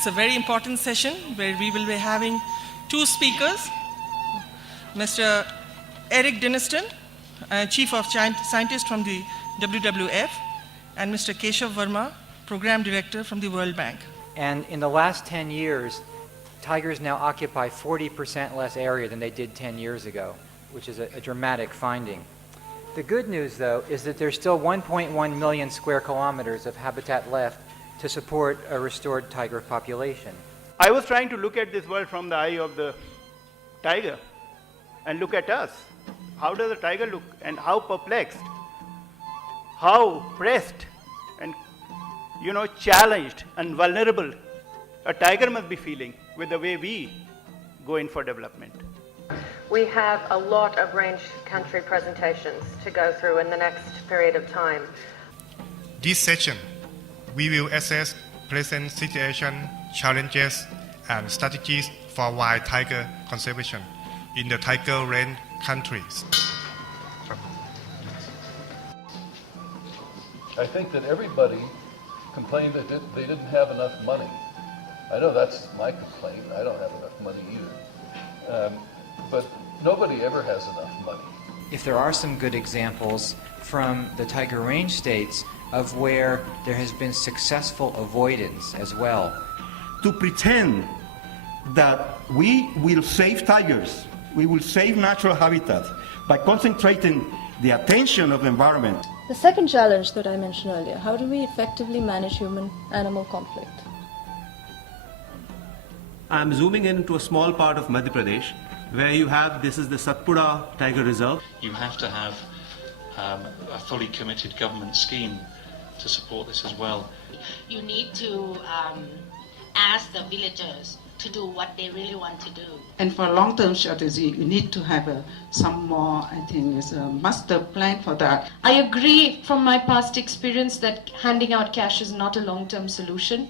it's a very important session where we will be having two speakers, Mr. Eric Diniston, Chief of Scientist from the WWF, and Mr. Keshav Verma, Program Director from the World Bank. And in the last 10 years, tigers now occupy 40% less area than they did 10 years ago, which is a dramatic finding. The good news, though, is that there's still 1.1 million square kilometers of habitat left to support a restored tiger population. I was trying to look at this world from the eye of the tiger and look at us. How does a tiger look, and how perplexed, how pressed and challenged and vulnerable a tiger must be feeling with the way we go in for development. We have a lot of range country presentations to go through in the next period of time. This session, we will assess present situation, challenges, and strategies for wild tiger conservation in the tiger range countries. I think that everybody complained that they didn't have enough money. I know that's my complaint. I don't have enough money either. But nobody ever has enough money. If there are some good examples from the tiger range states of where there has been successful avoidance as well. To pretend that we will save tigers, we will save natural habitat by concentrating the attention of the environment. The second challenge that I mentioned earlier, how do we effectively manage human-animal conflict? I'm zooming into a small part of Madhya Pradesh where you have, this is the Satpura Tiger Reserve. You have to have a fully committed government scheme to support this as well. You need to ask the villagers to do what they really want to do. And for a long-term strategy, you need to have some more, I think, is a master plan for that. I agree from my past experience that handing out cash is not a long-term solution.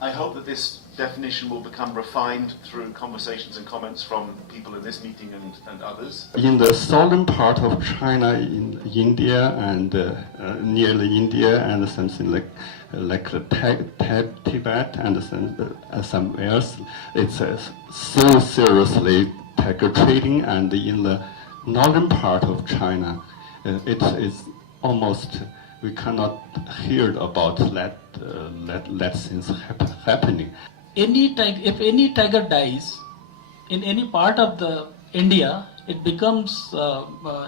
I hope that this definition will become refined through conversations and comments from people in this meeting and others. In the southern part of China, in India and nearly India and something like Tibet and somewhere else, it's so seriously tiger trading, and in the northern part of China, it is almost, we cannot hear about that things happening. If any tiger dies in any part of the India, it becomes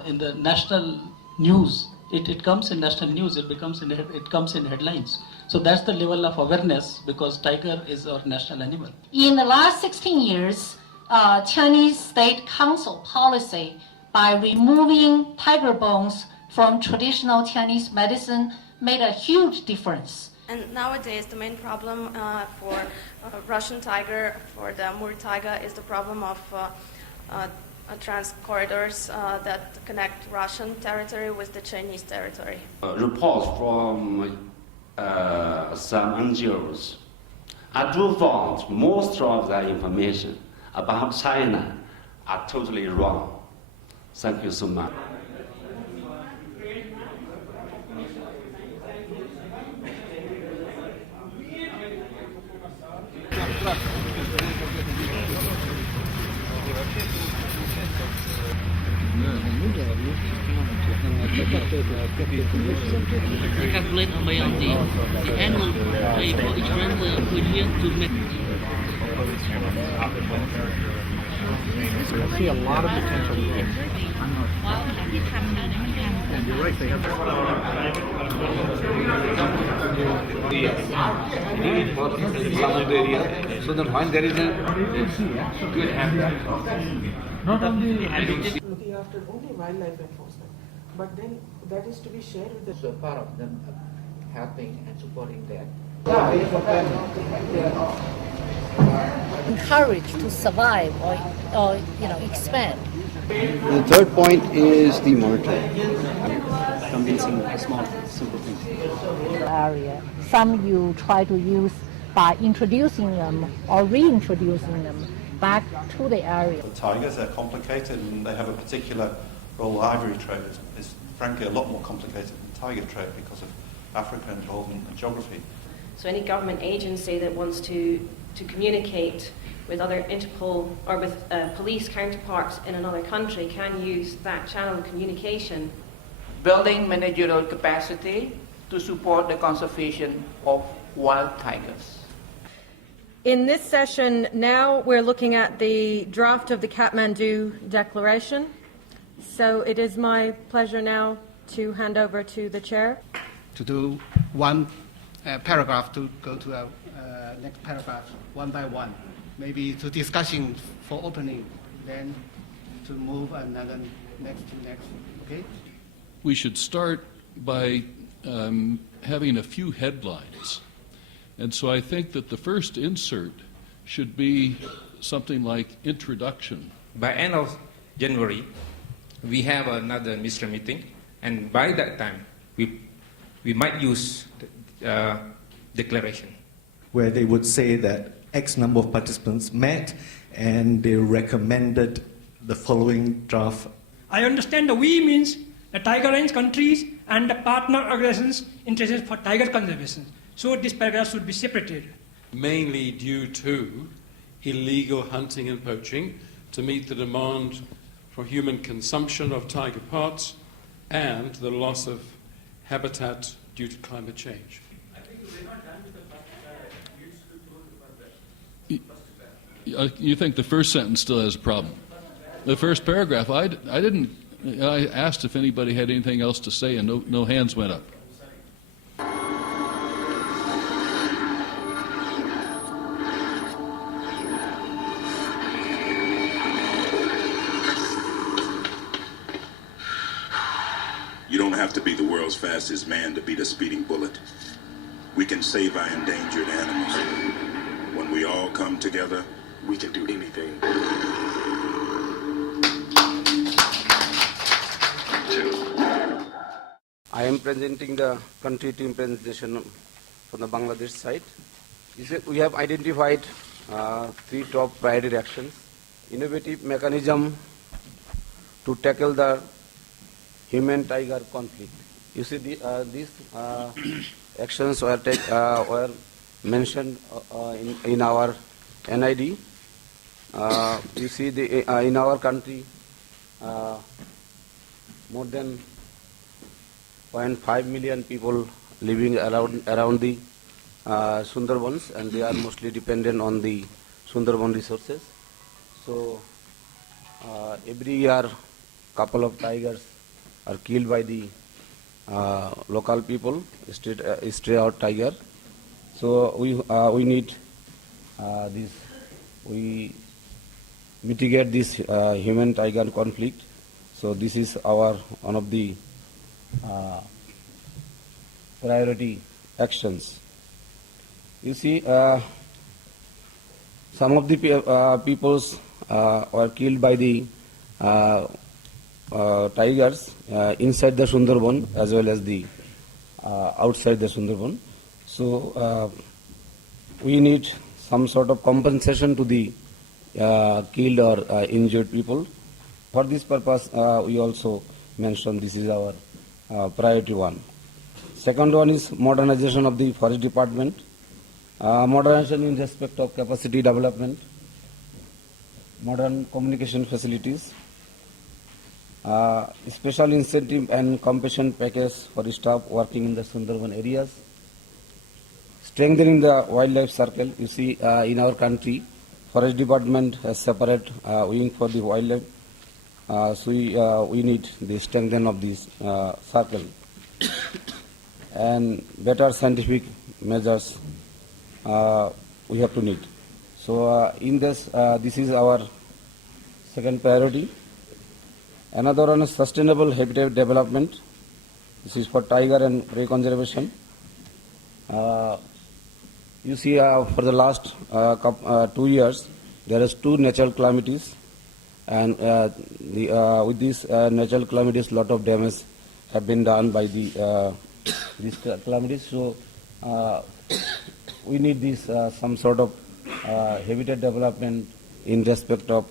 in the national news. It comes in national news. It comes in headlines. So that's the level of awareness, because tiger is our national animal. In the last 16 years, Chinese State Council policy by removing tiger bones from traditional Chinese medicine made a huge difference. And nowadays, the main problem for Russian tiger, for the Amur tiger, is the problem of trans corridors that connect Russian territory with the Chinese territory. Reports from some NGOs. I do found most of the information about China are totally wrong. Thank you so much. Calculate on the annual pay for each renter per year to make. I see a lot of potential here. And you're right, they have southern area, so that when there is a good habitat. Not only looking after only wildlife enforcement, but then that is to be shared with the... So part of them helping and supporting that. Encourage to survive or expand. The third point is the monitoring. Convincing a small, simple thing. Area. Some you try to use by introducing them or reintroducing them back to the area. The tigers are complicated, and they have a particular role. Ivory trade is frankly a lot more complicated than tiger trade because of Africa involvement and geography. So any government agency that wants to to communicate with other Interpol or with police counterparts in another country can use that channel of communication. Building managerial capacity to support the conservation of wild tigers. In this session now we're looking at the draft of the Kathmandu Declaration. So it is my pleasure now to hand over to the Chair. To do one paragraph to go to next paragraph one by one. Maybe to discussion for opening, then to move and then next to next, okay? We should start by having a few headlines. And so I think that the first insert should be something like introduction. By end of January, we have another ministerial meeting, and by that time, we might use the declaration. Where they would say that X number of participants met and they recommended the following draft. I understand the we means the tiger range countries and the partner organizations interested for tiger conservation. So this paragraph should be separated. Mainly due to illegal hunting and poaching to meet the demand for human consumption of tiger parts and the loss of habitat due to climate change. You think the first sentence still has a problem? The first paragraph, I asked if anybody had anything else to say, and no hands went up. You don't have to be the world's fastest man to beat a speeding bullet. We can save our endangered animals. When we all come together, we can do anything. I am presenting the country team presentation from the Bangladesh side. We have identified 3 top priority actions. Innovative mechanism to tackle the human-tiger conflict. You see, these actions were mentioned in our NID. You see, in our country, more than 0.5 million people living around the Sundarbans, and they are mostly dependent on the Sundarban resources. So every year, couple of tigers are killed by the local people, stray out tiger. So we need this. We mitigate this human-tiger conflict. So this is our one of the priority actions. You see, some of the peoples were killed by the tigers inside the Sundarban as well as the outside the Sundarban. So we need some sort of compensation to the killed or injured people. For this purpose, we also mentioned this is our priority one. Second one is modernization of the forest department. Modernization in respect of capacity development, modern communication facilities, special incentive and compensation package for staff working in the Sundarban areas, strengthening the wildlife circle. You see, in our country, forest department has separate wing for the wildlife. So we need the strengthening of this circle and better scientific measures we have to need. So in this, this is our second priority. Another one is sustainable habitat development. This is for tiger and prey conservation. You see, for the last 2 years, there is 2 natural calamities, and with these natural calamities, lot of damage have been done by the these calamities. So we need this some sort of habitat development in respect of